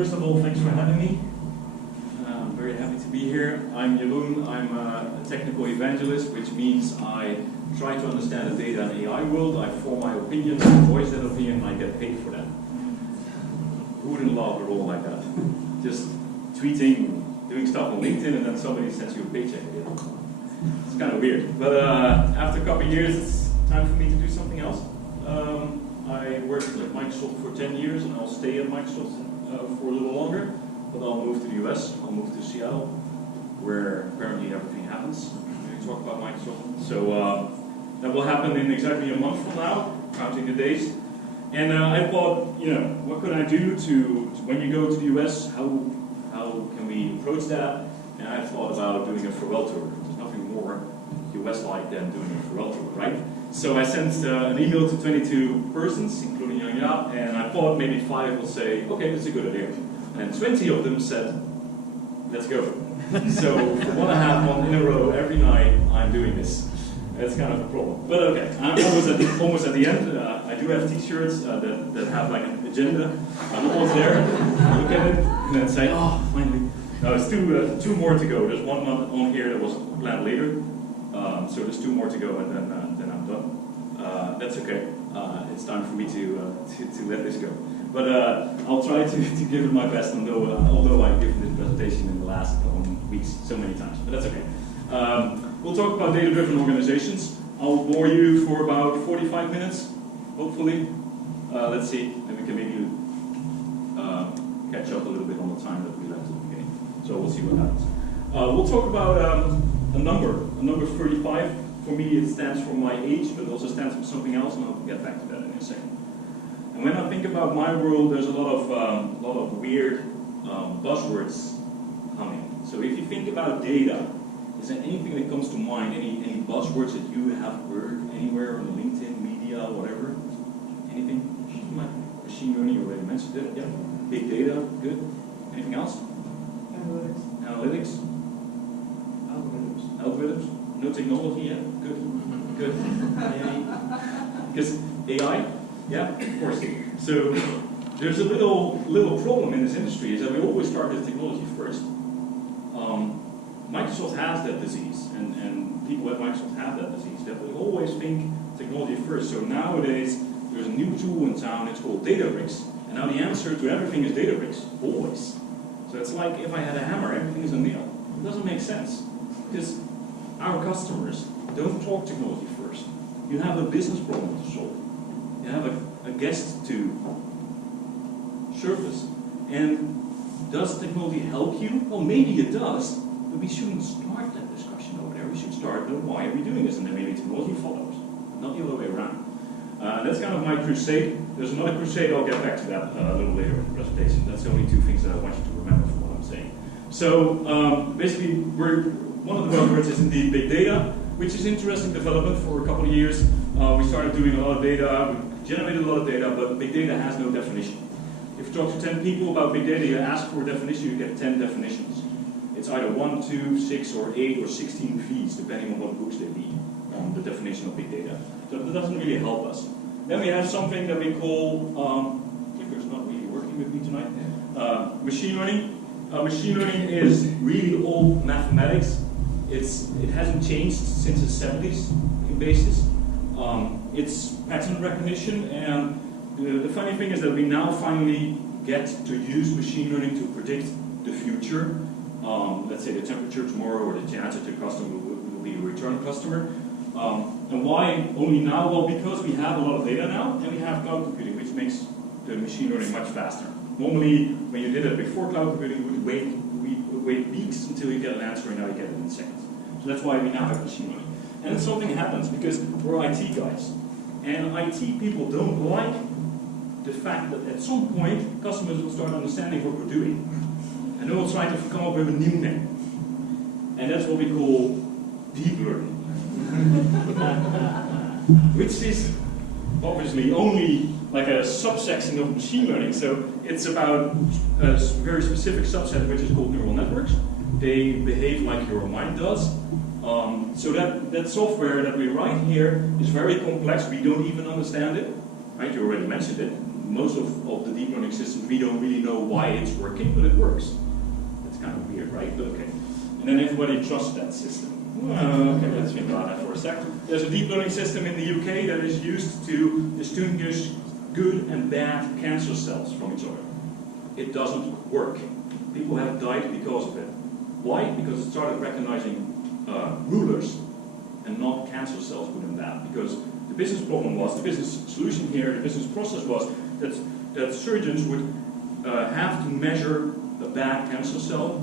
first of all, thanks for having me. I'm very happy to be here. I'm Jeroen. I'm a technical evangelist, which means I try to understand the data and AI world. I form my opinions, voice that opinion, and I get paid for that. Who wouldn't love a role like that? Just tweeting, doing stuff on LinkedIn, and then somebody sends you a paycheck. It's kind of weird. But after a couple of years, it's time for me to do something else. I worked at Microsoft for 10 years, and I'll stay at Microsoft for a little longer. But I'll move to the US, I'll move to Seattle, where apparently everything happens when you talk about Microsoft. So that will happen in exactly a month from now, counting the days. And I thought, what could I do to when you go to the US, how can we approach that? And I thought about doing a farewell tour. There's nothing more US-like than doing a farewell tour, right? So I sent an email to 22 persons, including Yanya, and I thought maybe 5 will say, okay, that's a good idea. And 20 of them said, let's go. So for 1.5 months in a row, every night, I'm doing this. It's kind of a problem. But okay, I'm almost at the end. I do have t-shirts that have like an agenda. I'm almost there. Look at it and then say, oh, finally. No, it's two more to go. There's one month on here that was planned later. So there's 2 more to go, and then I'm done. That's okay. It's time for me to let this go. But I'll try to give it my best, although I've given this presentation in the last weeks so many times. But that's okay. We'll talk about data-driven organizations. I'll bore you for about 45 minutes, hopefully. Let's see, and we can maybe catch up a little bit on the time that we left at the beginning. So we'll see what happens. We'll talk about a number 35. For me, it stands for my age, but it also stands for something else, and I'll get back to that in a second. And when I think about my world, there's a lot of weird buzzwords coming. So if you think about data, is there anything that comes to mind? Any buzzwords that you have heard anywhere on LinkedIn, media, whatever? Anything? Machine learning, you already mentioned it. Yeah. Big data, good. Anything else? Analytics. Algorithms. No technology yet. Good. Because AI. Yeah, of course. So there's a little problem in this industry is that we always start with technology first. Microsoft has that disease, and people at Microsoft have that disease, that we always think technology first. So nowadays, there's a new tool in town, it's called Databricks. And now the answer to everything is Databricks, always. So it's like if I had a hammer, everything is a nail. It doesn't make sense. Because our customers don't talk technology first. You have a business problem to solve. You have a guest to surface. And does technology help you? Well, maybe it does, but we shouldn't start that discussion over there. We should start with why are we doing this, and then maybe technology follows, not the other way around. That's kind of my crusade. There's another crusade, I'll get back to that a little later in the presentation. That's the only 2 things that I want you to remember from what I'm saying. So basically, one of the buzzwords is indeed big data, which is interesting development for a couple of years. We started doing a lot of data, we generated a lot of data, but big data has no definition. If you talk to 10 people about big data, you ask for a definition, you get 10 definitions. It's either 1, 2, 6, or 8, or 16 feeds, depending on what books they read on the definition of big data. So that doesn't really help us. Then we have something that we call, clicker's not really working with me tonight, machine learning. Machine learning is really old mathematics. It hasn't changed since the 70s in basis. It's pattern recognition, and the funny thing is that we now finally get to use machine learning to predict the future. Let's say the temperature tomorrow, or the answer to the customer will be a return customer. And why only now? Well, because we have a lot of data now, and we have cloud computing, which makes the machine learning much faster. Normally, when you did it before cloud computing, you would wait weeks until you get an answer, and now you get it in seconds. So that's why we now have machine learning. And then something happens, because we're IT guys. And IT people don't like the fact that at some point, customers will start understanding what we're doing. And then we'll try to come up with a new name. And that's what we call deep learning. Which is obviously only like a subsection of machine learning. So it's about a very specific subset, which is called neural networks. They behave like your mind does. So that software that we write here is very complex. We don't even understand it. Right? You already mentioned it. most of the deep learning systems, we don't really know why it's working, but it works. That's kind of weird, right? But okay. And then everybody trusts that system. Well, okay, let's think about that for a second. There's a deep learning system in the UK that is used to distinguish good and bad cancer cells from each other. It doesn't work. People have died because of it. Why? Because it started recognizing rulers and not cancer cells, good and bad. Because the business problem was, the business solution here, the business process was that surgeons would have to measure a bad cancer cell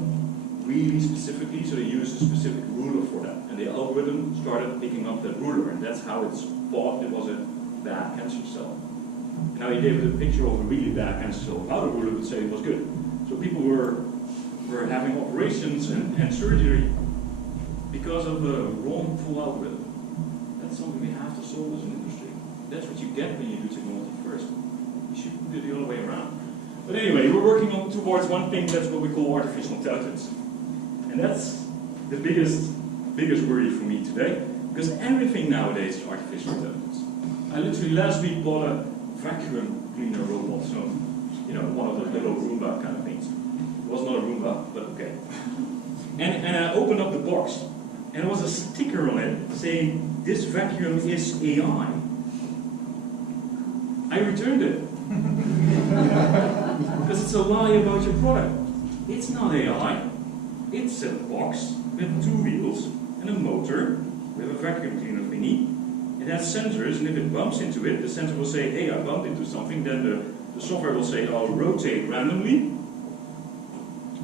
really specifically, so they used a specific ruler for that. And the algorithm started picking up that ruler, and that's how it's thought it was a bad cancer cell. And now he gave it a picture of a really bad cancer cell without a ruler, would say it was good. So people were having operations and surgery because of the wrongful algorithm. That's something we have to solve as an industry. That's what you get when you do technology first. You should do it the other way around. But anyway, we're working on towards one thing, that's what we call artificial intelligence. And that's the biggest worry for me today, because everything nowadays is artificial intelligence. I literally last week bought a vacuum cleaner robot, so, you know, one of those little Roomba kind of things. It was not a Roomba, but okay. And I opened up the box, and there was a sticker on it saying, "This vacuum is AI." I returned it. Because it's a lie about your product. It's not AI. It's a box with 2 wheels and a motor with a vacuum cleaner thingy. It has sensors, and if it bumps into it, the sensor will say, "Hey, I bumped into something." Then the software will say, "I'll rotate randomly.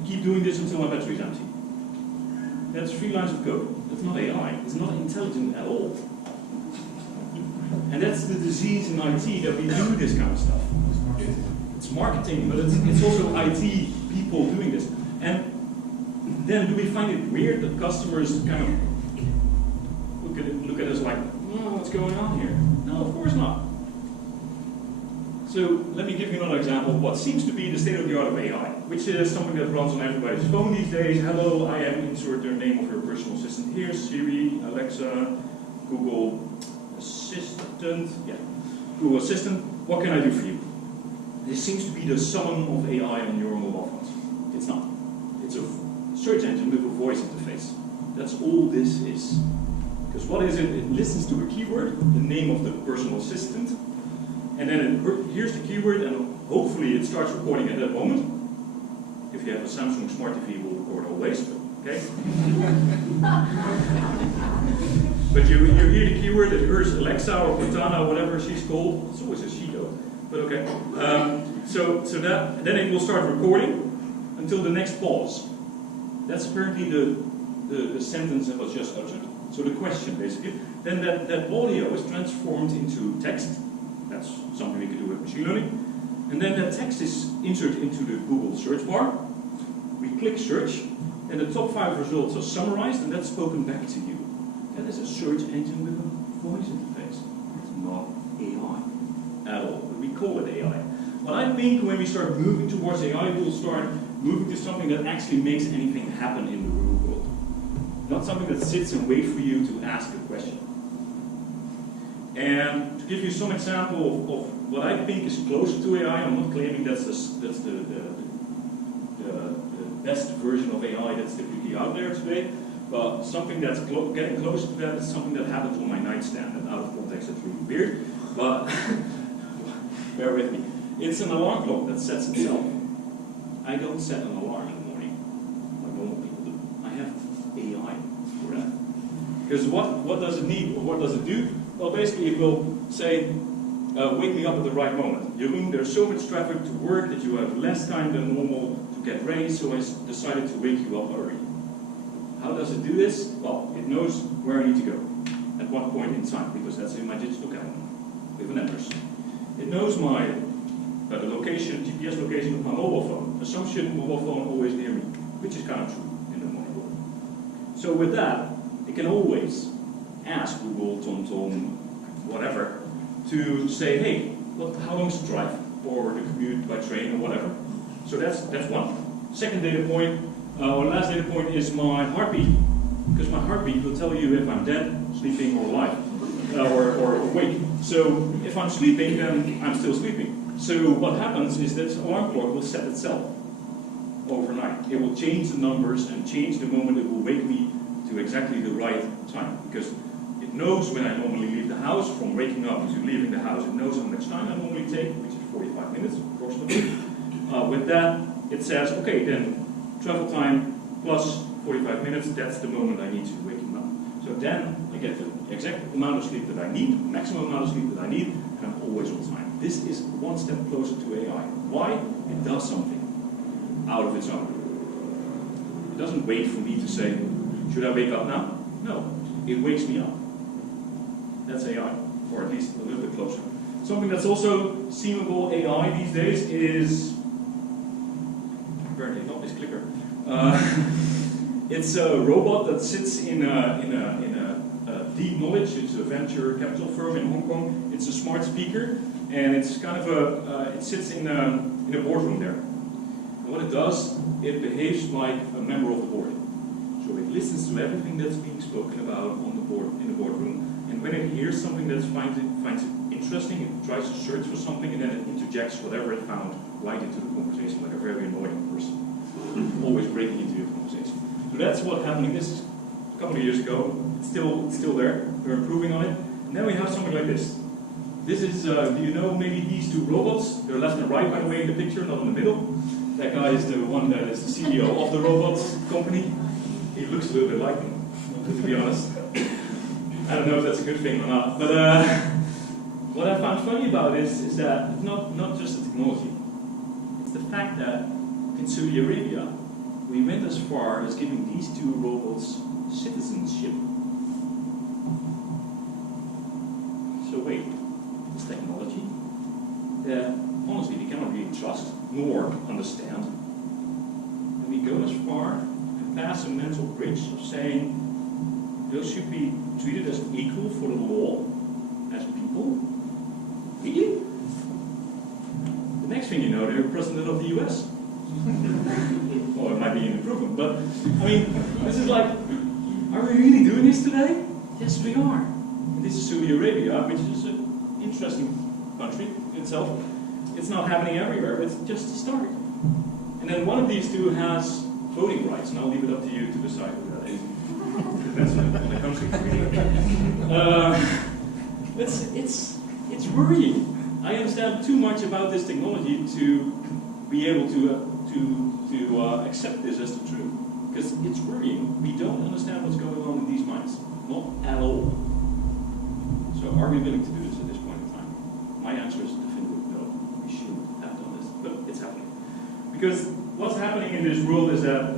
Keep doing this until my battery is empty." That's 3 lines of code. That's not AI. It's not intelligent at all. And that's the disease in IT, that we do this kind of stuff. It's marketing, but it's also IT people doing this. And then do we find it weird that customers kind of look at us like, "Oh, what's going on here?" No, of course not. So let me give you another example of what seems to be the state of the art of AI, which is something that runs on everybody's phone these days. Hello, I am, insert the name of your personal assistant here, Siri, Alexa, Google Assistant, yeah, Google Assistant, what can I do for you? This seems to be the summon of AI on your mobile phones. It's not. It's a search engine with a voice interface. That's all this is. Because what is it? It listens to a keyword, the name of the personal assistant, and then it hears the keyword, and hopefully it starts recording at that moment. If you have a Samsung Smart TV, it will record always, but okay. But you hear the keyword, it hears Alexa or Cortana, whatever she's called. It's always a she though, but okay. So then it will start recording until the next pause. That's apparently the sentence that was just uttered. So the question, basically. Then that audio is transformed into text. That's something we can do with machine learning. And then that text is inserted into the Google search bar. We click search, and the top 5 results are summarized, and that's spoken back to you. That is a search engine with a voice interface. It's not AI at all, but we call it AI. Well, I think when we start moving towards AI, we'll start moving to something that actually makes anything happen in the real world. Not something that sits and waits for you to ask a question. And to give you some example of what I think is closer to AI, I'm not claiming that's the best version of AI that's typically out there today, but something that's getting closer to that is something that happens on my nightstand, and out of context it's really weird, but bear with me. It's an alarm clock that sets itself. I don't set an alarm in the morning, like normal people do. I have AI for that. Because what does it need, or what does it do? Well, basically it will say, wake me up at the right moment. Jeroen, there's so much traffic to work that you have less time than normal to get ready, so I decided to wake you up early. How does it do this? Well, it knows where I need to go, at what point in time, because that's in my digital calendar, with an address. It knows my the location, GPS location of my mobile phone. Assumption, mobile phone always near me, which is kind of true in the modern world. So with that, it can always ask Google, TomTom, whatever, to say, hey, how long is the drive, or the commute by train, or whatever. So that's one. Second data point, or last data point, is my heartbeat, because my heartbeat will tell you if I'm dead, sleeping, or alive, or awake. So if I'm sleeping, then I'm still sleeping. So what happens is that the alarm clock will set itself overnight. It will change the numbers and change the moment it will wake me to exactly the right time. Because it knows when I normally leave the house, from waking up to leaving the house, it knows how much time I normally take, which is 45 minutes approximately. With that, it says, okay, then travel time plus 45 minutes, that's the moment I need to wake him up. So then I get the exact amount of sleep that I need, the maximum amount of sleep that I need, and I'm always on time. This is one step closer to AI. Why? It does something out of its own. It doesn't wait for me to say, should I wake up now? No, it wakes me up. That's AI, or at least a little bit closer. Something that's also seemable AI these days is, apparently not this clicker. It's a robot that sits in a deep knowledge. It's a venture capital firm in Hong Kong. It's a smart speaker, and it's kind of it sits in a boardroom there. And what it does, it behaves like a member of the board. So it listens to everything that's being spoken about on the board in the boardroom. And when it hears something that finds it interesting, it tries to search for something, and then it interjects whatever it found right into the conversation, like a very annoying person, always breaking into your conversation. So that's what's happening. This is a couple of years ago. It's still there. We're improving on it. And then we have something like this. This is, do you know maybe these two robots? They're left and right, by the way, in the picture, not in the middle. That guy is the one that is the CEO of the robots company. He looks a little bit like them, to be honest. I don't know if that's a good thing or not. But what I found funny about this is that it's not just the technology. It's the fact that in Saudi Arabia, we went as far as giving these two robots citizenship. So wait, this technology that honestly we cannot really trust nor understand. And we go as far and pass a mental bridge of saying those should be treated as equal for the law as people. Really? The next thing you know, they're president of the US. Well, it might be an improvement, but I mean, this is like, are we really doing this today? Yes, we are. And this is Saudi Arabia, which is an interesting country in itself. It's not happening everywhere, but it's just the start. And then one of these two has voting rights, and I'll leave it up to you to decide who that is. Depends on the country, really. It's worrying. I understand too much about this technology to be able to accept this as the truth. Because it's worrying. We don't understand what's going on in these minds. Not at all. So are we willing to do this at this point in time? My answer is definitive no. We shouldn't have done this. But it's happening. Because what's happening in this world is that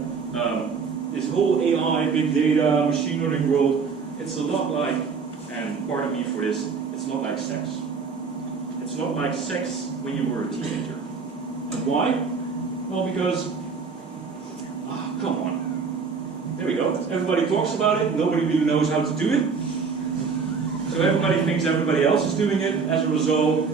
this whole AI, big data, machine learning world, it's a lot like, and pardon me for this, it's not like sex. It's not like sex when you were a teenager. And why? Well, because, come on. There we go. Everybody talks about it, nobody really knows how to do it. So everybody thinks everybody else is doing it, as a result,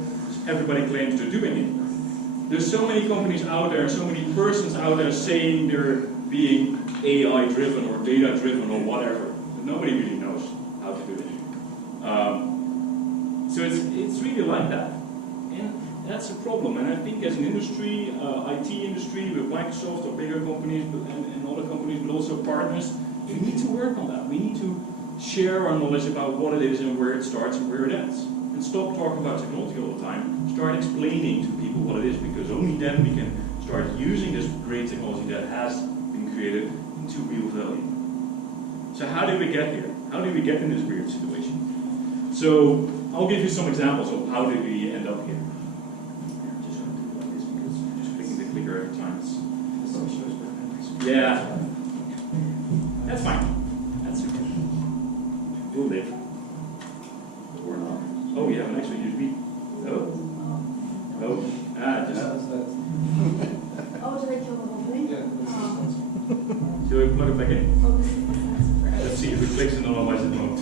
everybody claims they're doing it. There's so many companies out there, so many persons out there saying they're being AI-driven or data-driven or whatever, but nobody really knows how to do it. So it's really like that. And that's a problem. And I think as an industry, IT industry, with Microsoft or bigger companies and other companies, but also partners, we need to work on that. We need to share our knowledge about what it is and where it starts and where it ends. And stop talking about technology all the time. Start explaining to people what it is, because only then we can start using this great technology that has been created into real value. So how did we get here? How did we get in this weird situation? So I'll give you some examples of how did we end up here. I'm just going to do it like this because just clicking the clicker every time yeah. That's fine. That's okay. We'll live. Or not. Oh, we have an extra USB. No? No? Just... Oh, did I kill the whole thing? Yeah. So we plug it back in. Oh, this is Let's see if it clicks and otherwise it won't.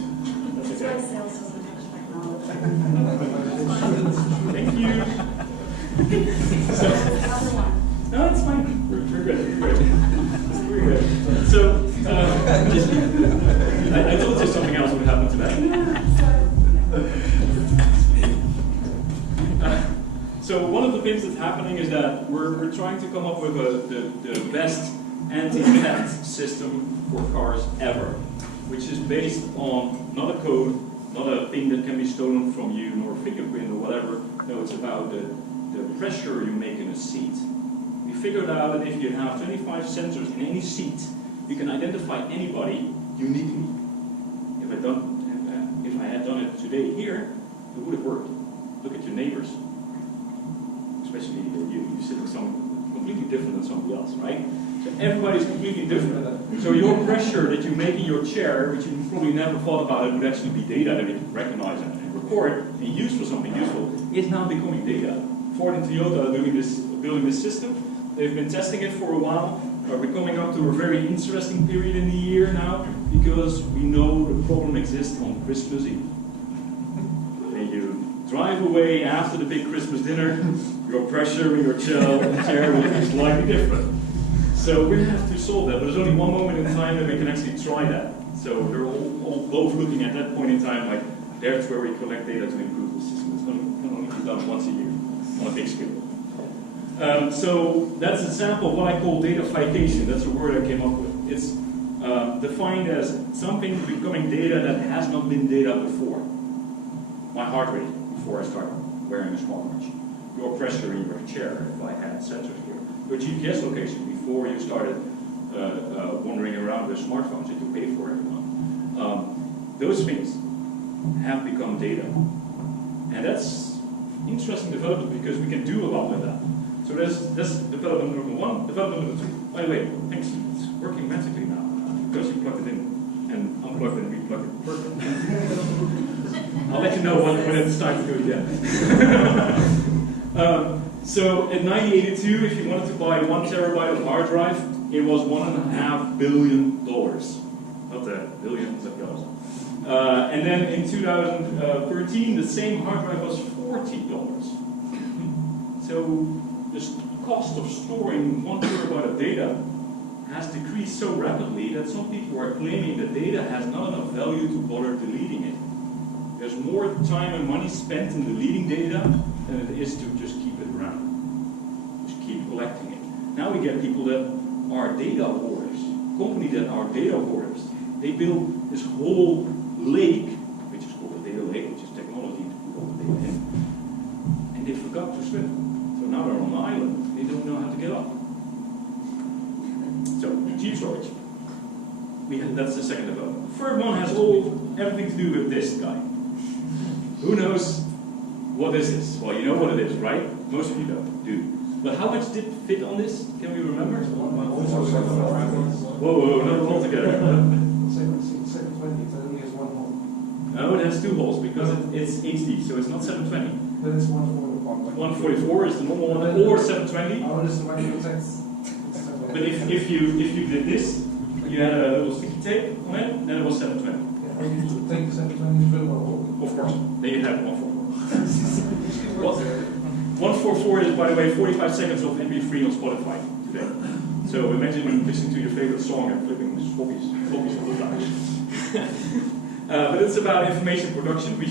That's why sales doesn't touch technology. Thank you. Other one. No, it's fine. We're good. We're good. We're good. So, I told you something else would happen to that. So one of the things that's happening is that we're trying to come up with the best anti-theft system for cars ever, which is based on not a code, not a thing that can be stolen from you, nor a fingerprint or whatever. No, it's about the pressure you make in a seat. We figured out that if you have 25 sensors in any seat, you can identify anybody uniquely. If I had done it today here, it would have worked. Look at your neighbors, especially you. You're sitting some completely different than somebody else, right? So everybody's completely different. So your pressure that you make in your chair, which you probably never thought about, it would actually be data that we can recognize and record and use for something useful, is now becoming data. Ford and Toyota are building this system. They've been testing it for a while. We're coming up to a very interesting period in the year now, because we know the problem exists on Christmas Eve. When you drive away after the big Christmas dinner, your pressure in your chair will be slightly different. So we have to solve that, but there's only one moment in time that we can actually try that. So they're all both looking at that point in time like, that's where we collect data to improve the system. It's going to only be done once a year on a big scale. So that's a sample of what I call datafication. That's a word I came up with. It's defined as something becoming data that has not been data before. My heart rate before I started wearing a smartwatch. Your pressure in your chair, if I had sensors here. Your GPS location before you started wandering around with smartphones that you pay for every month. Those things have become data. And that's interesting development because we can do a lot with that. So that's development number one. Development number two. By the way, thanks. It's working magically now because you plugged it in and unplugged it and replugged it. Perfect. I'll let you know when it's time to do it again. So in 1982, if you wanted to buy 1 terabyte of hard drive, it was $1.5 billion. Not the billions of dollars. And then in 2013, the same hard drive was $40. So the cost of storing 1 terabyte of data has decreased so rapidly that some people are claiming that data has not enough value to bother deleting it. There's more time and money spent in deleting data than it is to just keep it around. Just keep collecting it. Now we get people that are data hoarders, companies that are data hoarders. They build this whole lake, which is called a data lake, which is technology to put all the data in, and they forgot to swim. So now they're on an island. They don't know how to get up. So, cheap storage. That's the second development. The third one has everything to do with this guy. Who knows what this is? Well, you know what it is, right? Most of you do. But how much did fit on this? Can we remember? Whoa, not all together. 720, it only has one hole. No, it has 2 holes because it's HD, so it's not 720. Then it's 144. 144 is the normal one, or 720. Oh, this is the one text. But if you did this, you had a little sticky tape on it, then it was 720. Yeah, you take the 720 and fill one hole. Of course, then you have 144. 144 is, by the way, 45 seconds of MP3 on Spotify today. So imagine listening to your favorite song and flipping floppies all the time. But it's about information production. We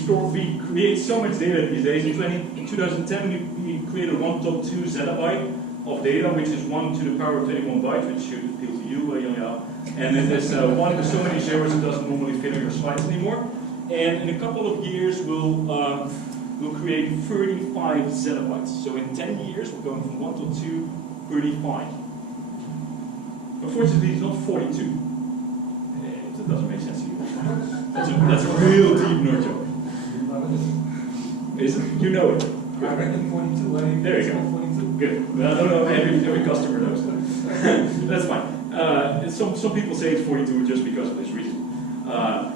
create so much data these days. In 2010, we created 1.2 zettabyte of data, which is 1 to the power of 21 bytes, which should appeal to you, Jan. And it is 1 to so many zeros it doesn't normally fit on your slides anymore. And in a couple of years, we'll create 35 zettabytes. So in 10 years, we're going from 1 to 2, 35. Unfortunately, it's not 42. That doesn't make sense to you. That's a real deep nerd joke. Is it? You know it. I reckon 42. There you go. 42. Good. Well, I don't know if every customer knows that. That's fine. Some people say it's 42 just because of this reason.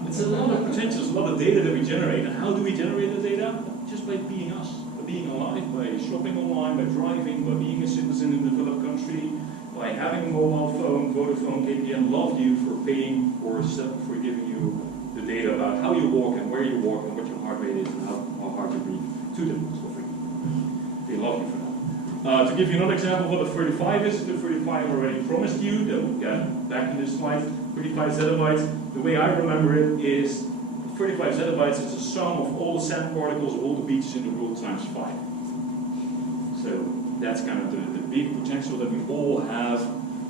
It's a lot of potential, it's a lot of data that we generate. And how do we generate the data? Just by being us, by being alive, by shopping online, by driving, by being a citizen in a developed country, by having a mobile phone. Vodafone, KPN love you for paying for giving you the data about how you walk and where you walk and what your heart rate is and how hard you breathe to them. So they love you for that. To give you another example of what the 35 is, the 35 I already promised you, that we got back in this slide, 35 zettabytes. The way I remember it is 35 zettabytes is the sum of all the sand particles of all the beaches in the world times 5. That's kind of the big potential that we all have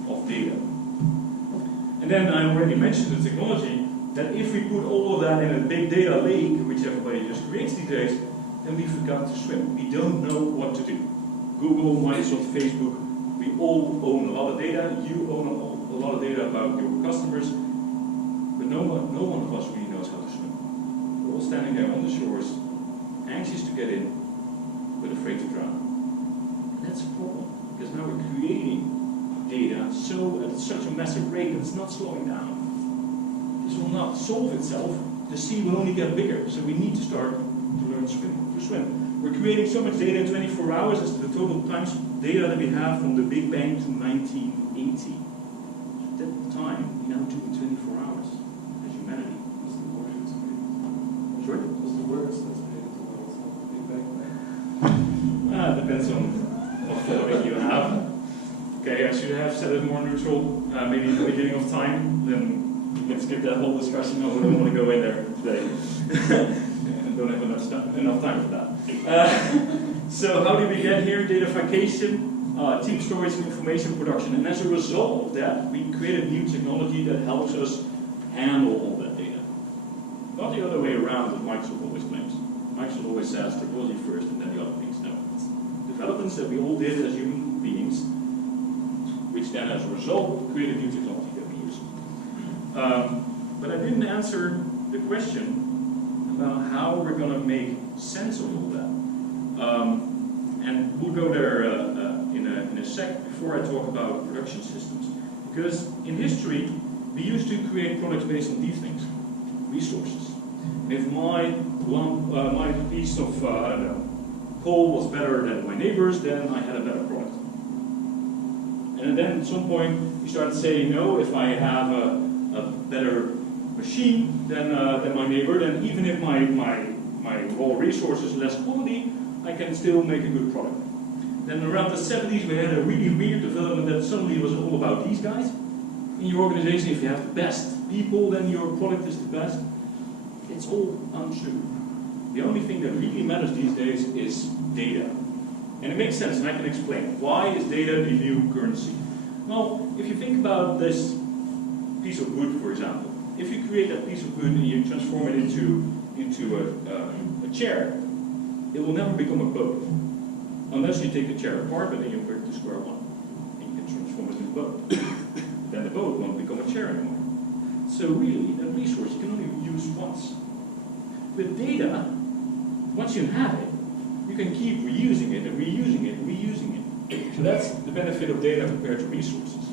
of data. And then I already mentioned the technology, that if we put all of that in a big data lake, which everybody just creates these days, then we forgot to swim. We don't know what to do. Google, Microsoft, Facebook, we all own a lot of data. You own a lot of data about your customers, but no one of us really knows how to swim. We're all standing there on the shores, anxious to get in, but afraid to drown. And that's a problem, because now we're creating data at such a massive rate that it's not slowing down. This will not solve itself. The sea will only get bigger, so we need to start to learn to swim. We're creating so much data in 24 hours as the total times data that we have from the Big Bang to 1980. At that time, we now do it in 24 hours as humanity. What's the word that's made? Sorry? What's the word that's made into the Big Bang? Depends on what following you have. Okay, I should have said it more neutral, maybe at the beginning of time, then we can skip that whole discussion. No, we don't want to go in there today. I don't have enough time for that. So how did we get here? Datafication, team storage and information production. And as a result of that, we created new technology that helps us handle all that data. Not the other way around, as Microsoft always claims. Microsoft always says technology first and then the other things. No, it's developments that we all did as human beings, which then as a result created new technology that we use. But I didn't answer the question about how we're going to make sense of all that. And we'll go there in a sec before I talk about production systems. Because in history, we used to create products based on these things, resources. If my piece of, I don't know, coal was better than my neighbor's, then I had a better product. And then at some point, you started saying, no, if I have a better machine than my neighbor, then even if my raw resource is less quality, I can still make a good product. Then around the 70s, we had a really weird development that suddenly it was all about these guys. In your organization, if you have the best people, then your product is the best. It's all untrue. The only thing that really matters these days is data. And it makes sense, and I can explain. Why is data the new currency? Well, if you think about this piece of wood, for example, if you create that piece of wood and you transform it into a chair, it will never become a boat. Unless you take the chair apart, but then you bring it to square one. And you can transform it into a boat. Then the boat won't become a chair anymore. So really, that resource you can only use once. With data, once you have it, you can keep reusing it and reusing it and reusing it. So that's the benefit of data compared to resources.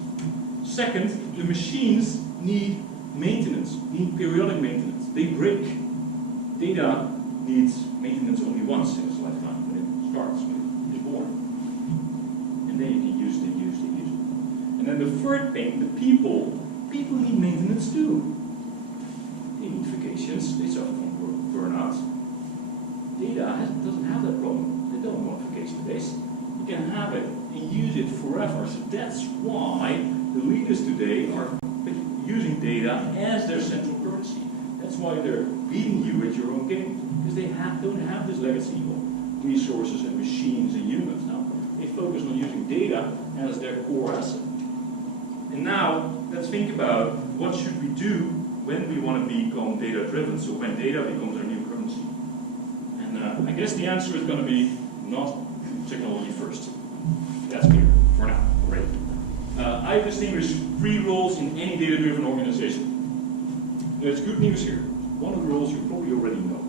Second, the machines need maintenance, need periodic maintenance. They break. Data needs maintenance only once in its lifetime, when it starts, when it is born. And then you can use it, use it, use it. And then the third thing, the people need maintenance too. They need vacations, they suffer from burnout. Data doesn't have that problem. They don't want vacation days. You can have it and use it forever. So that's why the leaders today are using data as their central currency. That's why they're beating you at your own game. Because they don't have this legacy of resources and machines and humans now. They focus on using data as their core asset. And now, let's think about what should we do when we want to become data-driven, so when data becomes our new currency. And I guess the answer is going to be not technology first. That's clear, for now, already. I distinguish 3 roles in any data-driven organization. There's good news here. One of the roles you probably already know.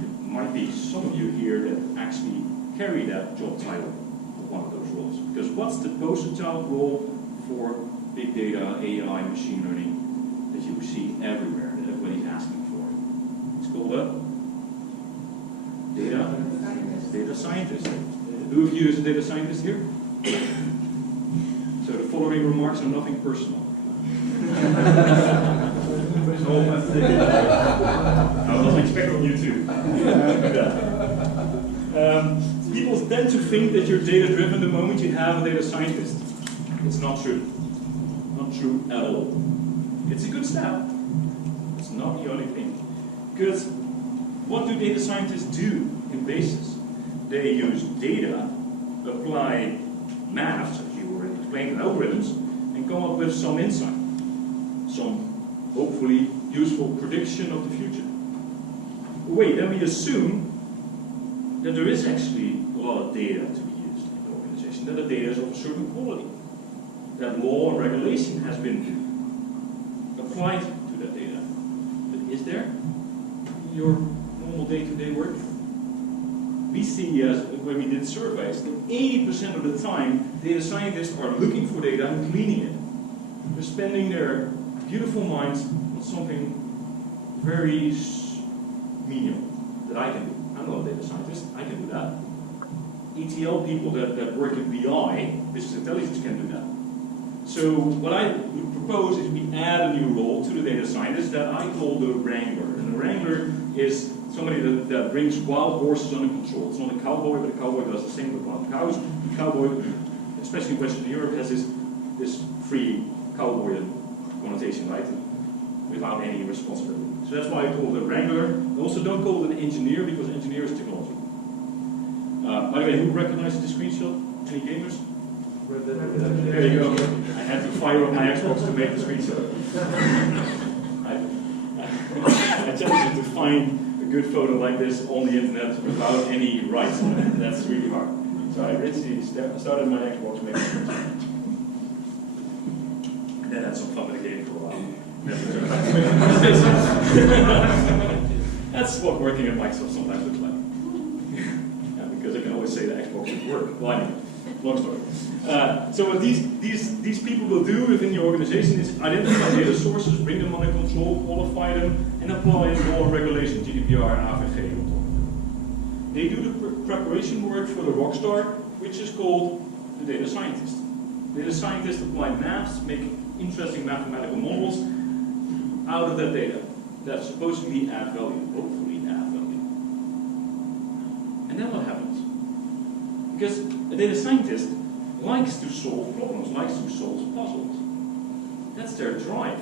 There might be some of you here that actually carry that job title of one of those roles. Because what's the poster child role for big data, AI, machine learning that you see everywhere, that everybody's asking for? It's called a data scientist. Who of you is a data scientist here? So the following remarks are nothing personal. I wasn't expecting you to. People tend to think that you're data-driven the moment you have a data scientist. It's not true. Not true at all. It's a good step. It's not the only thing. Because what do data scientists do in basis? They use data apply maths, as you already explained, and algorithms, and come up with some insight, some hopefully useful prediction of the future. Wait, then we assume that there is actually a lot of data to be used in the organization, that the data is of a certain quality, that law and regulation has been applied to that data. But is there your normal day-to-day work? We see, when we did surveys, that 80% of the time, data scientists are looking for data and cleaning it. They're spending their beautiful minds on something very menial that I can do. I'm not a data scientist, I can do that. ETL people that work in BI, business intelligence, can do that. So what I would propose is we add a new role to the data scientist that I call the wrangler. And the wrangler is somebody that brings wild horses under control. It's not a cowboy, but a cowboy does the same with wild cows. The cowboy, especially in Western Europe, has this free cowboy connotation, right? Without any responsibility. So that's why I call it a wrangler. I also don't call it an engineer, because engineer is technology. By the way, who recognizes the screenshot? Any gamers? There you go. I had to fire up my Xbox to make the screenshot. I challenge you to find a good photo like this on the internet without any rights on it. That's really hard. So I literally started my Xbox making a screenshot. And then had some fun with the game for a while. That's what working at Microsoft sometimes looks like. Yeah, because I can always say the Xbox should work. Well, anyway, long story. So what these people will do within the organization is identify data sources, bring them under control, qualify them, and apply law and regulation, GDPR and AVG on top. They do the preparation work for the rockstar, which is called the data scientist. Data scientists apply maths, make interesting mathematical models out of that data that supposedly add value, hopefully add value. And then what happens? Because a data scientist likes to solve problems, likes to solve puzzles. That's their drive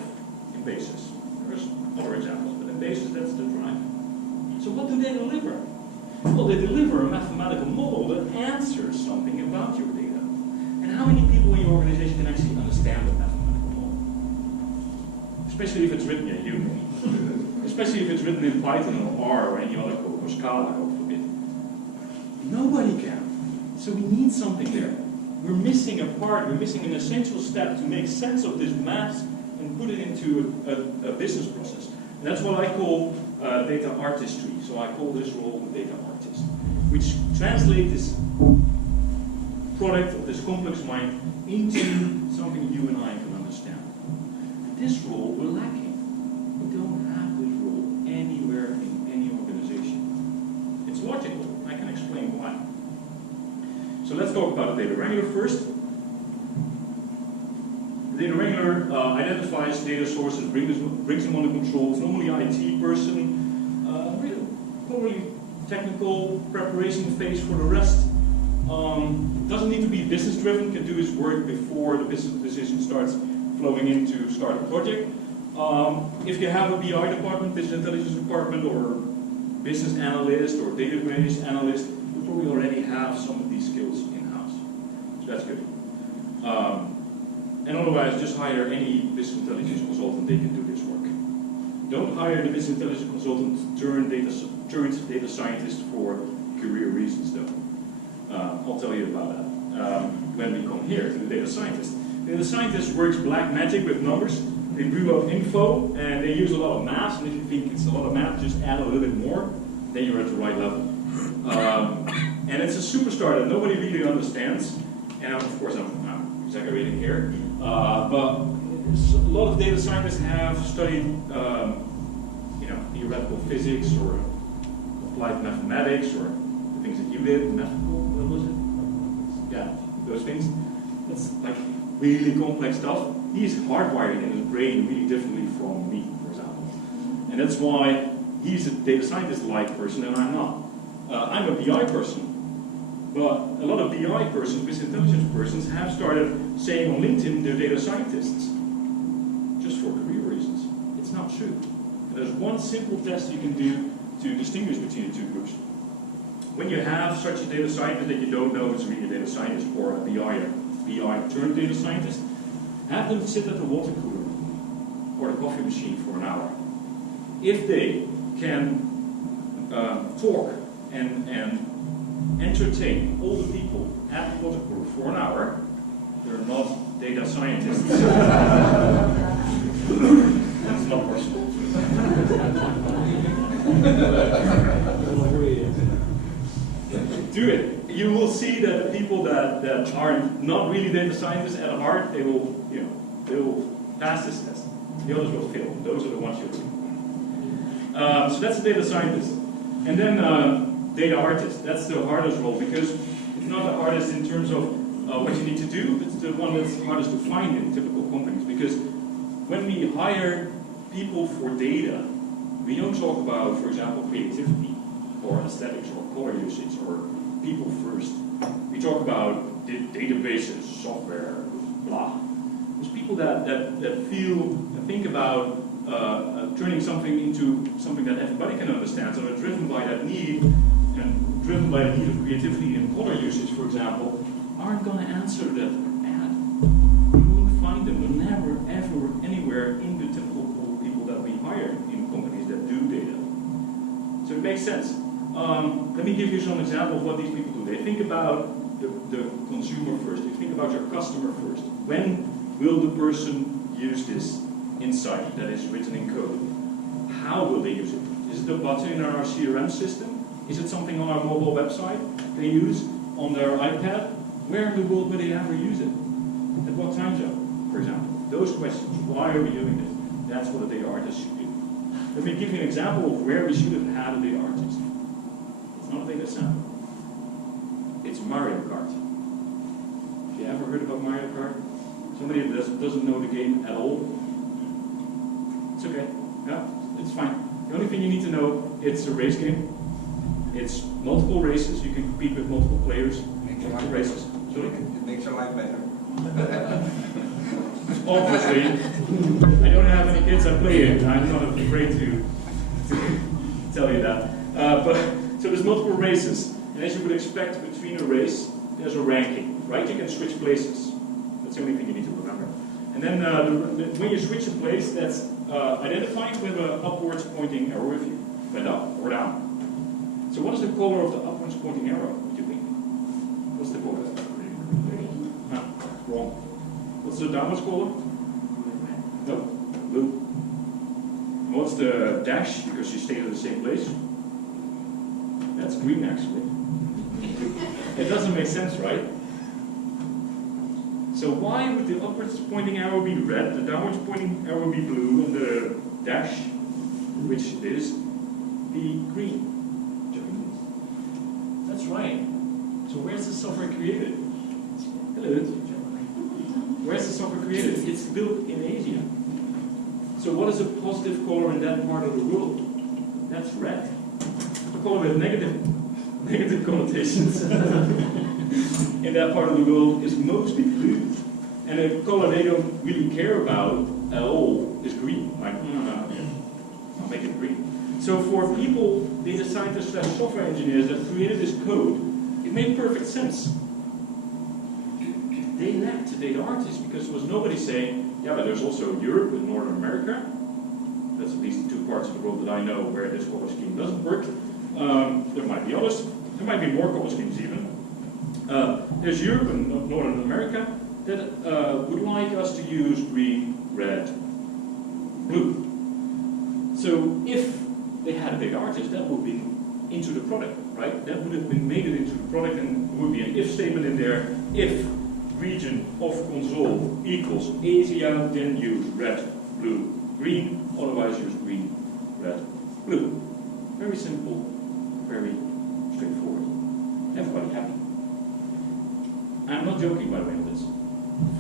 in basis. There's other examples, but in basis that's the drive. So what do they deliver? Well, they deliver a mathematical model that answers something about your data. And how many people in your organization can actually understand that mathematical model? Especially if it's written, yeah, you know. Especially if it's written in Python or R or any other code, or Scala, God forbid. Nobody can. So we need something there. We're missing a part, we're missing an essential step to make sense of this math and put it into a business process. And that's what I call data artistry. So I call this role the data artist, which translates this product of this complex mind into something you and I can understand. And this role we're lacking. We don't have this role anywhere in any organization. It's logical. I can explain why. So let's talk about the data wrangler first. The data wrangler identifies data sources, brings them under control. It's normally an IT person, probably technical preparation phase for the rest. Doesn't need to be business driven, can do his work before the business decision starts flowing in to start a project. If you have a BI department, business intelligence department, or business analyst or database analyst, you probably already have some of these skills in-house. So that's good. And otherwise, just hire any business intelligence consultant, they can do this work. Don't hire the business intelligence consultant turned data scientist for career reasons, though. I'll tell you about that when we come here to the data scientist. The data scientist works black magic with numbers. They brew up info and they use a lot of math. And if you think it's a lot of math, just add a little bit more, then you're at the right level. And it's a superstar that nobody really understands. And of course, I'm exaggerating here. But a lot of data scientists have studied, theoretical physics or applied mathematics or the things that you did, what was it? Yeah, those things. That's like really complex stuff. He's hardwired in his brain really differently from me, for example. And that's why he's a data scientist-like person and I'm not. I'm a BI person. But a lot of BI persons, business intelligence persons, have started saying on LinkedIn they're data scientists. Just for career reasons. It's not true. And there's one simple test you can do to distinguish between the two groups. when you have such a data scientist that you don't know is really a data scientist or a BI turned data scientist, have them sit at the water cooler or the coffee machine for an hour. If they can talk and entertain all the people at the water cooler for an hour, they're not data scientists. That's not possible. Do it. You will see that the people that are not really data scientists at heart, they will pass this test. The others will fail. Those are the ones you'll see. So that's the data scientist. And then data artist. That's the hardest role because it's not the hardest in terms of what you need to do. It's the one that's hardest to find in typical companies because when we hire people for data, we don't talk about, for example, creativity or aesthetics or color usage or people first. We talk about databases, software, blah. There's people that feel and think about turning something into something that everybody can understand, so they're driven by that need and driven by the need of creativity and color usage, for example, aren't going to answer that ad. You won't find them. They're never, ever, anywhere in the typical pool of people that we hire in companies that do data. So it makes sense. Let me give you some example of what these people do. They think about the consumer first. They think about your customer first. When will the person use this insight that is written in code? How will they use it? Is it a button in our CRM system? Is it something on our mobile website they use on their iPad? Where in the world will they ever use it? At what time zone, for example? Those questions. Why are we doing this? That's what a data artist should do. Let me give you an example of where we should have had a data artist. It's not a data sample. It's Mario Kart. Have you ever heard about Mario Kart? Somebody that doesn't know the game at all? It's okay. Yeah, it's fine. The only thing you need to know, it's a race game. It's multiple races. You can compete with multiple players. Multiple races. Sorry? It makes your life better. Obviously, I don't have any kids I play it. I'm not afraid to tell you that. So there's multiple races. And as you would expect between a race, there's a ranking, right? You can switch places. That's the only thing you need to remember. And then when you switch a place, that's identified with an upwards pointing arrow if you went up or down. So what is the color of the upwards pointing arrow, do you think? What's the color? Green. No, wrong. What's the downwards color? No, blue. And what's the dash, because you stayed at the same place? That's green, actually. It doesn't make sense, right? So why would the upwards pointing arrow be red, the downwards pointing arrow be blue, and the dash, which it is, be green? That's right. So where's the software created? Hello. Where's the software created? It's built in Asia. So what is a positive color in that part of the world? That's red. A color with negative connotations in that part of the world is mostly blue. And a color they don't really care about at all is green. Like, I'll make it green. So for people, data scientists / software engineers that created this code, it made perfect sense. They lacked a data artist because there was nobody saying, yeah, but there's also Europe and North America. That's at least the two parts of the world that I know where this color scheme doesn't work. There might be others. There might be more color schemes even. There's Europe and Northern America that would like us to use green, red, blue. So if they had a big artist, that would be into the product, right? That would have been made it into the product, and there would be an if statement in there. If region of console equals Asia, then use red, blue, green. Otherwise use green, red, blue. Very simple, very straightforward. Everybody happy. I'm not joking, by the way, on this.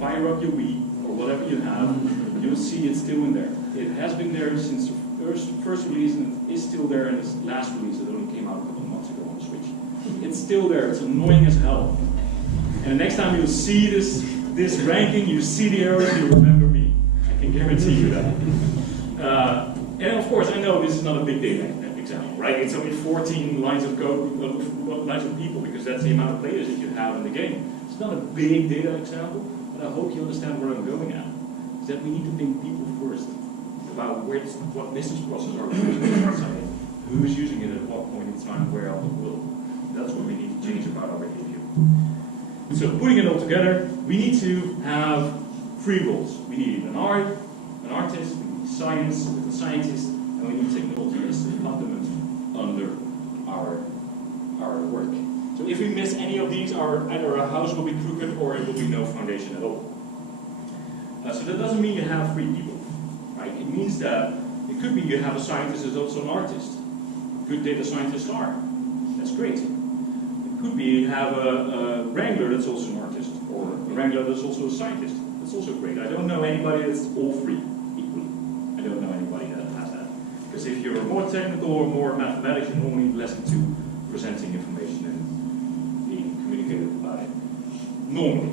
Fire up your Wii, or whatever you have, you'll see it's still in there. It has been there since the first release, and it is still there in its last release that only came out a couple of months ago on the Switch. It's still there, it's annoying as hell. And the next time you'll see this ranking, you see the arrows, you remember me. I can guarantee you that. And of course, I know this is not a big data example, right? It's only 14 lines of code, lines of people, because that's the amount of players that you have in the game. It's not a big data example, but I hope you understand where I'm going at. Is that we need to think people first about what business process are we using inside it, who's using it at what point in time, where on the world. That's what we need to change about our behavior. So putting it all together, we need to have 3 roles. We need an artist, we need science with a scientist, and we need technology as the fundament under our work. So if we miss any of these, either our house will be crooked or it will be no foundation at all. So that doesn't mean you have 3 people, right? It means that it could be you have a scientist who's also an artist. Good data scientists are. That's great. It could be you have a wrangler that's also an artist, or a wrangler that's also a scientist. That's also great. I don't know anybody that's all 3 equally. I don't know anybody that has that. Because if you're more technical or more mathematics, you normally need less into presenting information and being communicative about it. Normally.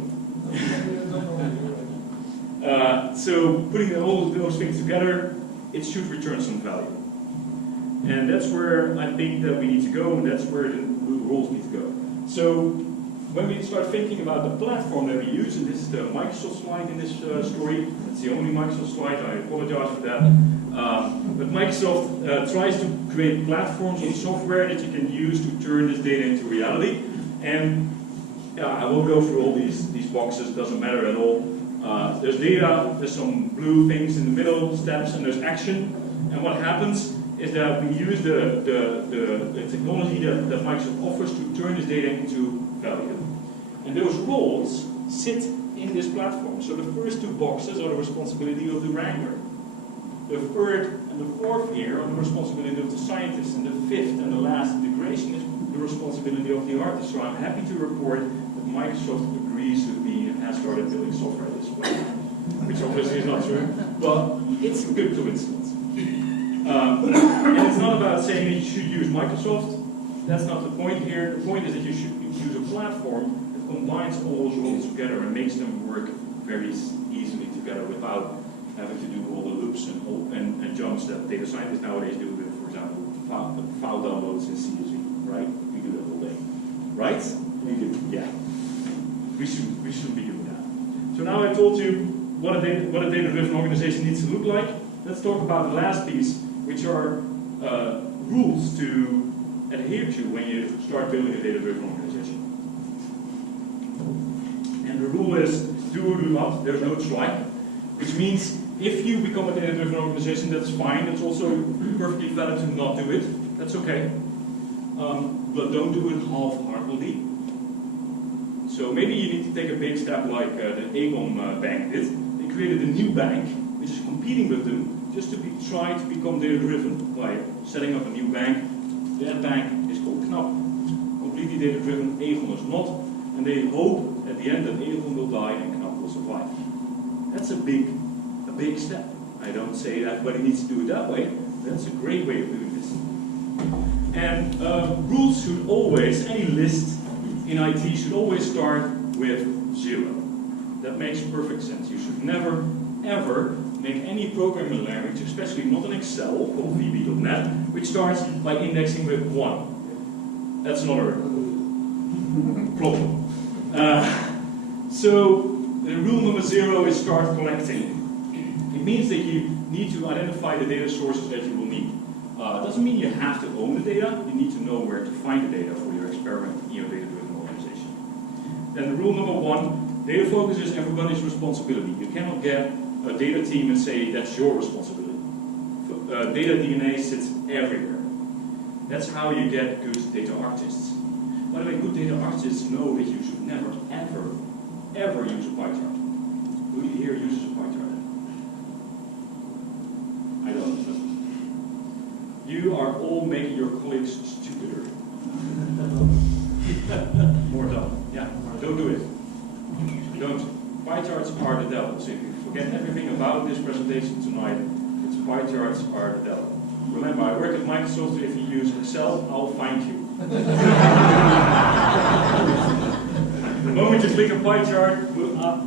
So putting all those things together, it should return some value. And that's where I think that we need to go, and that's where the roles need to go. So when we start thinking about the platform that we use, and this is the Microsoft slide in this story, it's the only Microsoft slide, I apologize for that. But Microsoft tries to create platforms and software that you can use to turn this data into reality. And I won't go through all these boxes, it doesn't matter at all. There's data, there's some blue things in the middle, steps, and there's action. And what happens is that we use the technology that Microsoft offers to turn this data into value. And those roles sit in this platform. So the first 2 boxes are the responsibility of the wrangler. The 3rd and the 4th here are the responsibility of the scientist. And the 5th and the last integration is the responsibility of the artist. So I'm happy to report that Microsoft agrees with me and has started building software this way. Which obviously is not true, but it's a good coincidence. And it's not about saying that you should use Microsoft. That's not the point here. The point is that you should use a platform that combines all those roles together and makes them work very easily together without having to do all the loops and jumps that data scientists nowadays do with, for example, file downloads in CSV, right? We do that all day, right? We do, yeah. We should be doing that. So now I told you what a data-driven organization needs to look like. Let's talk about the last piece, which are rules to adhere to when you start building a data-driven organization. And the rule is do or do not, there's no try, which means if you become a data-driven organization, that's fine. It's also perfectly valid to not do it. That's okay. But don't do it half-heartedly. So maybe you need to take a big step like the Aegon bank did. They created a new bank, which is competing with them, just to try to become data-driven by setting up a new bank. That bank is called Knap, completely data-driven. Aegon is not, and they hope at the end that Aegon will die and Knap will survive. That's a big step. I don't say that everybody needs to do it that way. That's a great way of doing this. And rules should always, any list in IT should always start with 0. That makes perfect sense. You should never, ever make any programming language, especially not an Excel called VB.NET, which starts by indexing with 1. That's another problem. So the rule number 0 is start collecting. It means that you need to identify the data sources that you will need. It doesn't mean you have to own the data. You need to know where to find the data for your experiment in your data-driven organization. Then the rule number 1, data focus is everybody's responsibility. You cannot get a data team and say that's your responsibility. Data DNA sits everywhere. That's how you get good data artists. By the way, good data artists know that you should never, ever use a pie chart. Who here uses a pie chart? I don't. You are all making your colleagues stupider. More dumb. Yeah, don't do it. Don't. Pie charts are the devil. So if you forget everything about this presentation tonight, it's pie charts are the devil. Remember, I work at Microsoft, so if you use Excel, I'll find you. The moment you click a pie chart,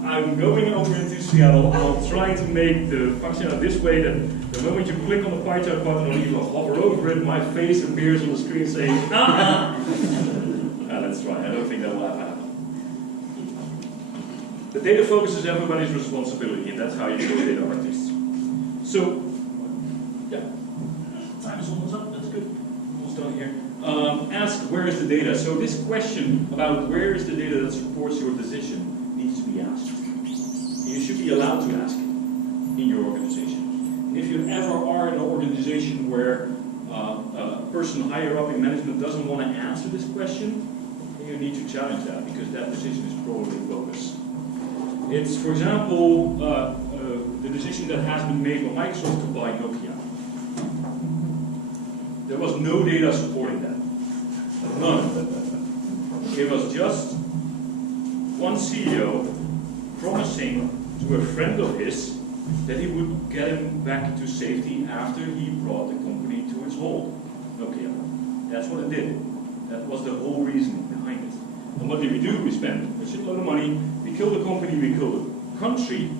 I'm going over into Seattle. I'm trying to make the function out this way that the moment you click on the pie chart button or even hover over it, my face appears on the screen saying, let's try. I don't think that will happen. The data focus is everybody's responsibility, and that's how you build data artists. So, yeah, time is almost up. That's good. Almost done here. Ask where is the data. So this question about where is the data that supports your decision needs to be asked. You should be allowed to ask it in your organization. And if you ever are in an organization where a person higher up in management doesn't want to answer this question, then you need to challenge that because that decision is probably bogus. It's, for example, the decision that has been made by Microsoft to buy Nokia. There was no data supporting that. None. It was just one CEO promising to a friend of his that he would get him back to safety after he brought the company to its hold. Nokia. That's what it did. That was the whole reasoning behind it. And what did we do? We spent a shitload of money, we killed the company, we killed the country,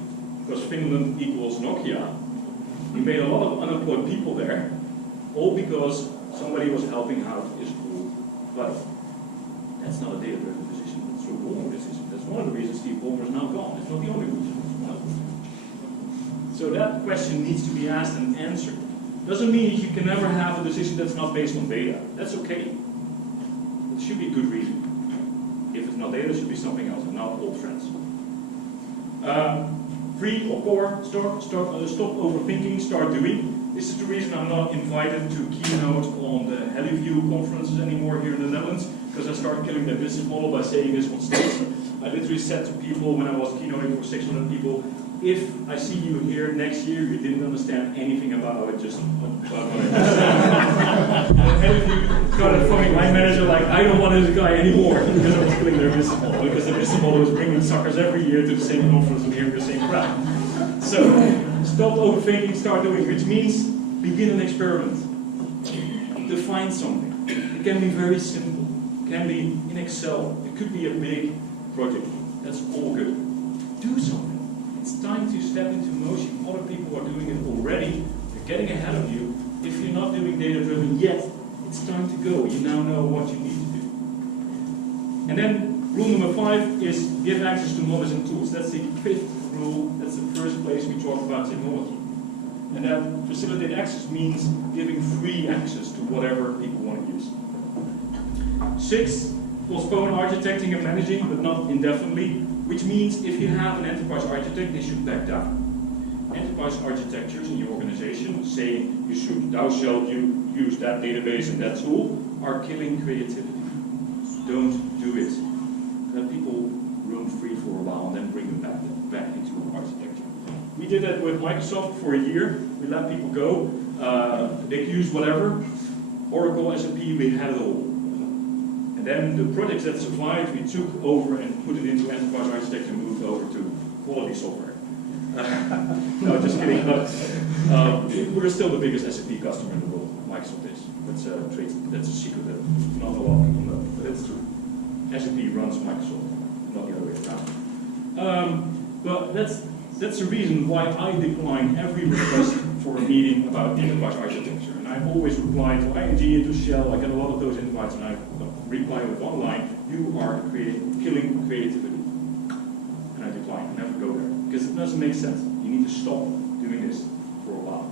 because Finland equals Nokia. We made a lot of unemployed people there, all because somebody was helping out his cool buddy. That's not a data-driven decision, that's a wrong decision. That's one of the reasons Steve Ballmer is now gone. It's not the only reason, it's one of the reasons. So that question needs to be asked and answered. Doesn't mean you can never have a decision that's not based on data. That's okay. It should be a good reason. If it's not data, it should be something else, and not old friends. Free or core, stop overthinking, start doing. This is the reason I'm not invited to keynote on the HeliView conferences anymore here in the Netherlands, because I started killing their business model by saying this on stage. I literally said to people when I was keynoting for 600 people, if I see you here next year, you didn't understand anything about it, just about what I just said. And HeliView started phoning my manager like, I don't want this guy anymore, because I was killing their business model, because the business model is bringing suckers every year to the same conference and hearing the same crap. So, stop overthinking, start doing, which means begin an experiment. Define something. It can be very simple. It can be in Excel. It could be a big project. That's all good. Do something. It's time to step into motion. Other people are doing it already. They're getting ahead of you. If you're not doing data-driven yet, it's time to go. You now know what you need to do. And then rule number 5 is give access to knowledge and tools. That's the 5th rule. That's the first place we talk about technology. And that facilitate access means giving free access to whatever people want to use. 6, postpone architecting and managing, but not indefinitely, which means if you have an enterprise architect, they should back down. Enterprise architectures in your organization saying you should, thou shalt you use that database and that tool, are killing creativity. Don't do it. Let people roam free for a while and then bring them back into architecture. We did that with Microsoft for a year. We let people go. They could use whatever. Oracle, SAP, we had it all. And then the projects that survived, we took over and put it into enterprise architecture and moved over to quality software. No, just kidding. But we're still the biggest SAP customer in the world. Microsoft is. That's a secret that not a lot of people know, but it's true. SAP runs Microsoft, not the other way around. But that's the reason why I decline every request for a meeting about enterprise architecture. And I always reply to ING and to Shell. I get a lot of those invites, and I reply with one line: "You are killing creativity." And I decline. I never go there because it doesn't make sense. You need to stop doing this for a while.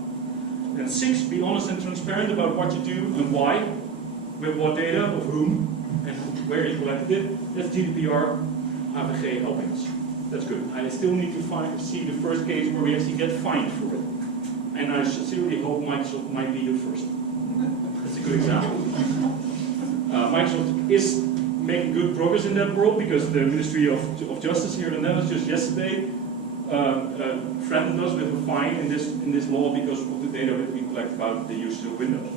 And 6, be honest and transparent about what you do and why, with what data, of whom, and where you collected it. That's GDPR, AVG helping us. That's good. I still need to see the first case where we actually get fined for it. And I sincerely hope Microsoft might be the first. That's a good example. Microsoft is making good progress in that world because the Ministry of Justice here in the Netherlands just yesterday threatened us with a fine in this law because of the data that we collect about the use of Windows.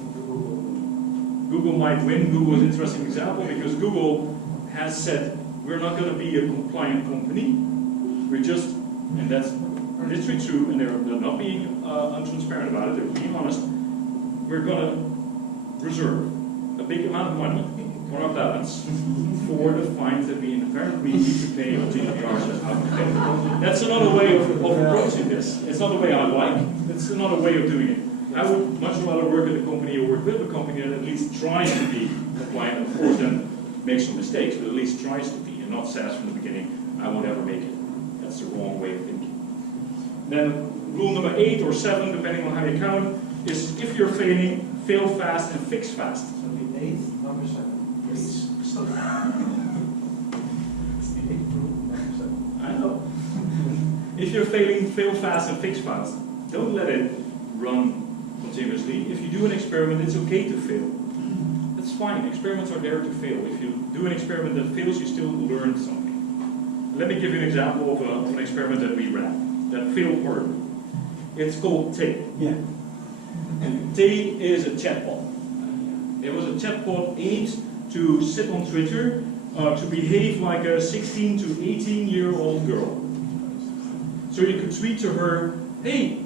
Google might win. Google is an interesting example because Google has said we're not going to be a compliant company. We're just, and that's literally true, and they're not being untransparent about it, they're being honest. We're going to reserve a big amount of money, for our balance, for the fines that we inherently need to pay on GDPR says how to pay. That's another way of approaching this. It's not a way I like, it's another way of doing it. I would much rather work at a company or work with a company that at least tries to be compliant, of course then makes some mistakes, but at least tries to be, and not says from the beginning, I won't ever make it. That's the wrong way of thinking. Then rule number 8 or 7, depending on how you count, is if you're failing, fail fast and fix fast. So the 8th, number 7. Yes. It's the 8th rule, number 7. I know. If you're failing, fail fast and fix fast. Don't let it run continuously. If you do an experiment, it's okay to fail. That's fine. Experiments are there to fail. If you do an experiment that fails, you still learn something. Let me give you an example of an experiment that we ran that failed horribly. It's called Tay. Yeah. And Tay is a chatbot. It was a chatbot aimed to sit on Twitter to behave like a 16 to 18-year-old girl. So you could tweet to her, hey,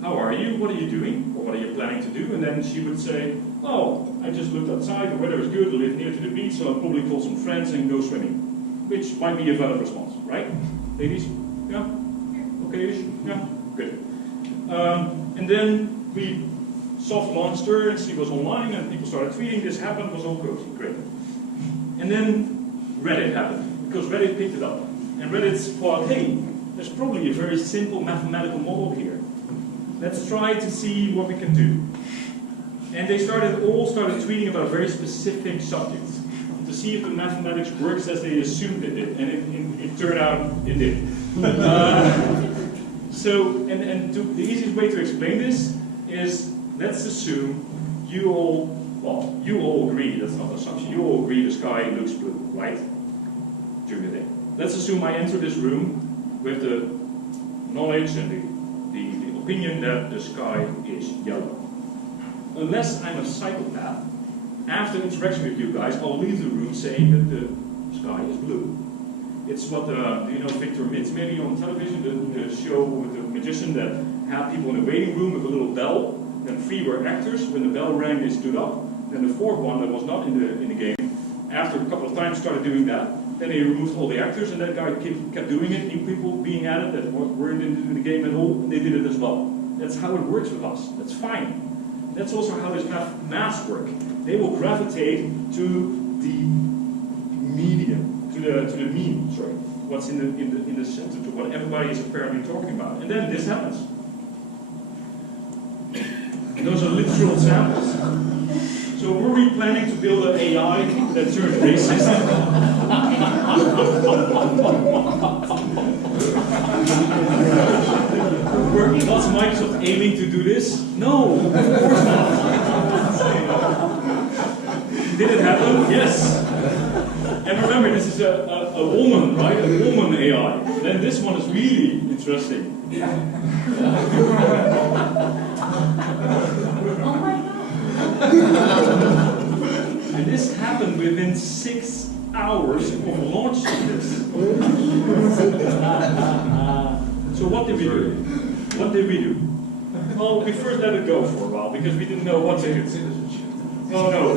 how are you? What are you doing? Or what are you planning to do? And then she would say, oh, I just looked outside, the weather is good, I live near to the beach, so I'll probably call some friends and go swimming. Which might be a valid response, right? Ladies? Yeah? Okay-ish? Yeah? Good. And then we soft launched her and she was online and people started tweeting, this happened, was all cozy, great. And then Reddit happened, because Reddit picked it up. And Reddit thought, hey, there's probably a very simple mathematical model here. Let's try to see what we can do. And they all started tweeting about very specific subjects to see if the mathematics works as they assumed it did. And it turned out it did. The easiest way to explain this is, let's assume you all agree, that's not an assumption, you all agree the sky looks blue, right? During the day. Let's assume I enter this room with the knowledge and the opinion that the sky is yellow. Unless I'm a psychopath, after interaction with you guys, I'll leave the room saying that the sky is blue. It's what, you know Victor Mitz, maybe on television, the show with the magician that had people in a waiting room with a little bell, then 3 were actors, when the bell rang they stood up, then the 4th one that was not in the game, after a couple of times started doing that, then they removed all the actors and that guy kept doing it, new people being added that weren't in the game at all, and they did it as well. That's how it works with us, that's fine. That's also how this maths work. They will gravitate to the median, to the mean, sorry, what's in the center, to what everybody is apparently talking about. And then this happens. And those are literal examples. So were we planning to build an AI that turned racist? Was Microsoft aiming to do this? No, of course not. Did it happen? Yes. And remember, this is a woman, right? A woman AI. Then this one is really interesting. Oh my god. And this happened within 6 hours of launching this. So what did we do? What did we do? Well, we first let it go for a while because we didn't know what to do. Oh no.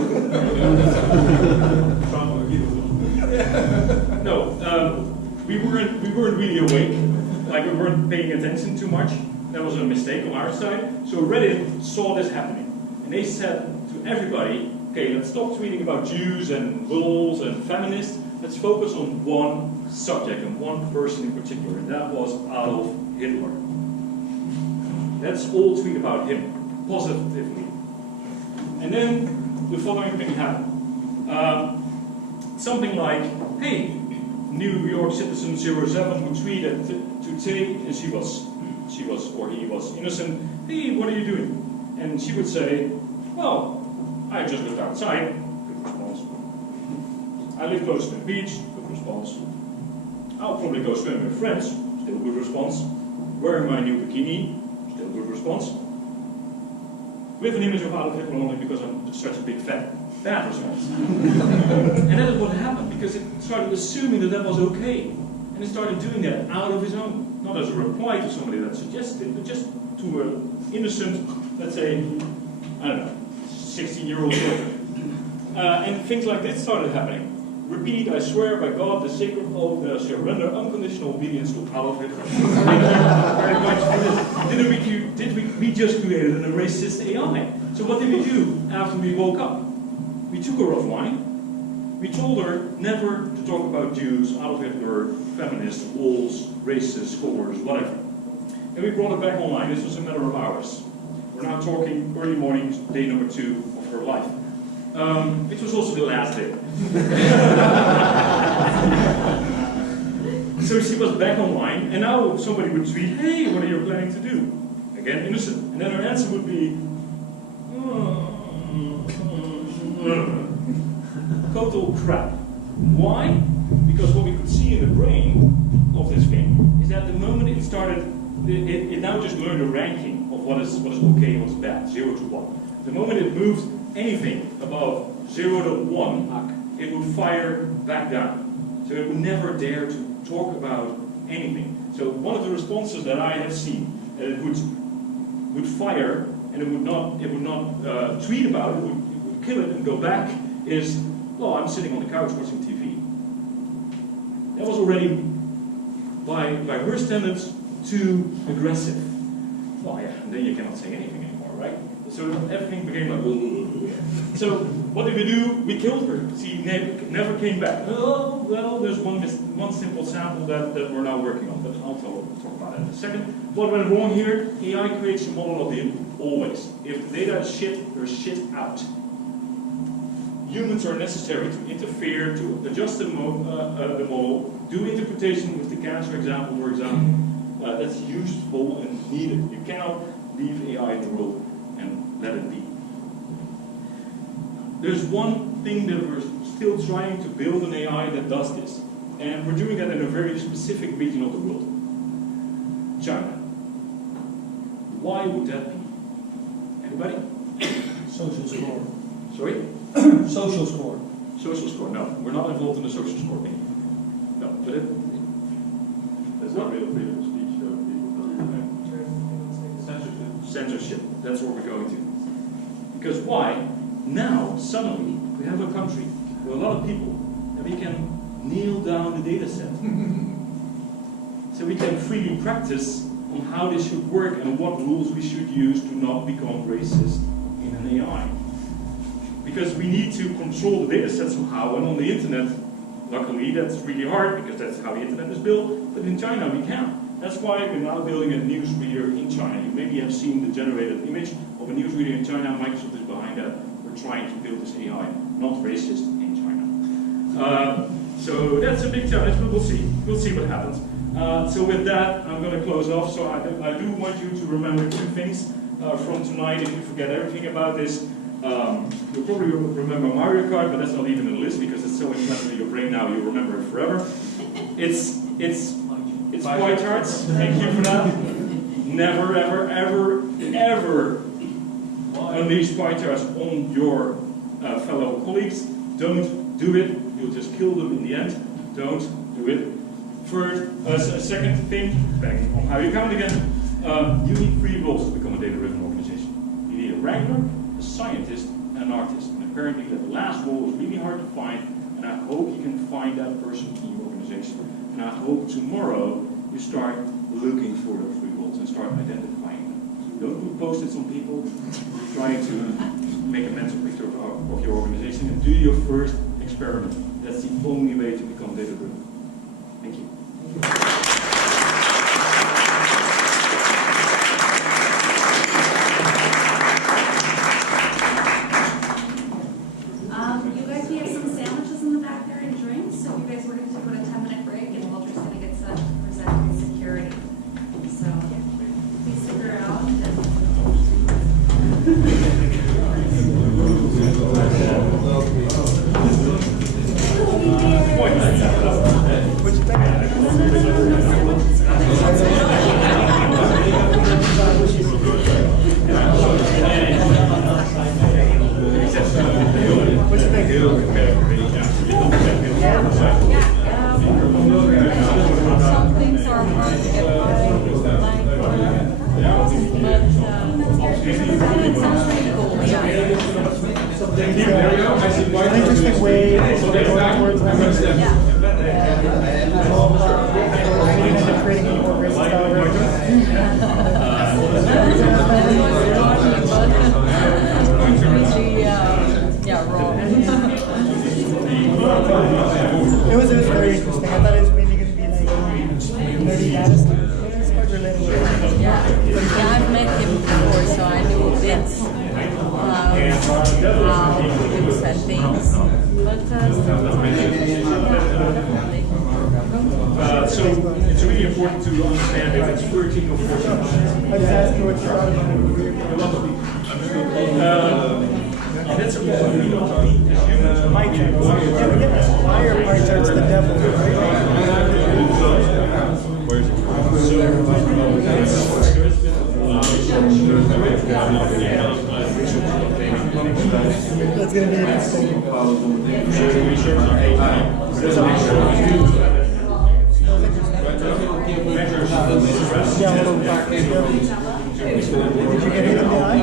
No, we weren't really awake. Like we weren't paying attention too much. That was a mistake on our side. So Reddit saw this happening, and they said to everybody, "Okay, let's stop tweeting about Jews and bulls and feminists. Let's focus on one subject and one person in particular, and that was Adolf Hitler. Let's all tweet about him positively." And then the following thing happened. Something like, hey, New York citizen 07 would tweet to Tay, and she was or he was innocent. Hey, what are you doing? And she would say, well, I just looked outside. Good response. I live close to the beach. Good response. I'll probably go swim with friends. Still good response. Wearing my new bikini. Still good response. With an image of Adolf Hitler only because I'm such a big fan. Bad response. And that is what happened, because it started assuming that was okay. And it started doing that out of its own. Not as a reply to somebody that suggested it, but just to an innocent, let's say, I don't know, 16-year-old girl. And things like this started happening. Repeat, I swear by God, the sacred oath that I shall render unconditional obedience to Adolf Hitler. Thank you very much for this. We just created an racist AI. So what did we do after we woke up? We took her offline. We told her never to talk about Jews, Adolf Hitler, feminists, walls, racists, scholars, whatever. And we brought her back online. This was a matter of hours. We're now talking early morning, day number 2 of her life. Which was also the last day. So she was back online, and now somebody would tweet, hey, what are you planning to do? Again, innocent. And then her answer would be, total crap. Why? Because what we could see in the brain of this thing is that the moment it started, it now just learned a ranking of what is okay and what's bad, 0 to 1. The moment it moved anything above 0 to 1, it would fire back down. So it would never dare to talk about anything. So one of the responses that I have seen, that it would fire and it would not tweet about it, it would kill it and go back, is, well, I'm sitting on the couch watching TV. That was already, by her standards, too aggressive. Well, yeah, and then you cannot say anything anymore, right? So everything became like, so what did we do? We killed her. She never came back. Oh, well, there's one simple sample that we're now working on, but I'll talk about it in a second. What went wrong here? AI creates a model of the always. If the data is shit, there's shit out. Humans are necessary to interfere, to adjust the model, do interpretation with the cancer example, for example. That's useful and needed. You cannot leave AI in the world and let it be. There's one thing that we're still trying to build an AI that does this. And we're doing that in a very specific region of the world. China. Why would that be? Anybody? Social score. Sorry? Social score. Social score. No, we're not involved in the social score thing. No, but That's not real freedom of speech, though. People censorship. Censorship. That's what we're going to. Because why? Now, suddenly, we have a country with a lot of people, and we can kneel down the data set. So we can freely practice on how this should work and what rules we should use to not become racist in an AI. Because we need to control the data set somehow, and on the internet, luckily that's really hard because that's how the internet is built, but in China we can. That's why we're now building a newsreader in China. You maybe have seen the generated image of a newsreader in China. Microsoft is behind that. We're trying to build this AI, not racist in China. So that's a big challenge, but we'll see. We'll see what happens. So with that, I'm going to close off. So I do want you to remember 2 things from tonight. If you forget everything about this, you'll probably remember Mario Kart, but that's not even in the list because it's so implanted in your brain now you'll remember it forever. It's pie charts. Thank you for that. Never, ever, ever, ever unleash pie charts on your fellow colleagues. Don't do it. You'll just kill them in the end. Don't do it. First, second thing, depending on how you count again, you need 3 roles to become a data-driven organization. You need a wrangler, a scientist, and an artist. And apparently that last role is really hard to find, and I hope you can find that person in your organization. And I hope tomorrow you start looking for those 3 roles and start identifying them. So don't put post-its on people trying to make a mental picture of your organization, and do your first experiment. That's the only way to become data-driven. Thank you. You guys, we have some sandwiches in the back there and drinks, so you guys were going to put a 10-minute break, and Walter's going to get set to present with security. So please stick around. Which It was very interesting. I thought it was maybe going to be like nerdy data stuff. It's quite relatable. Yeah, I've met him before, so I knew bits how he looks at things. But so it's really important to understand if it's 13 or 14. I just asked you what you thought about it. That's a My charts. Why are my charts the devil? That's going to be interesting. Yeah, a little back. Did you get hit in the eye?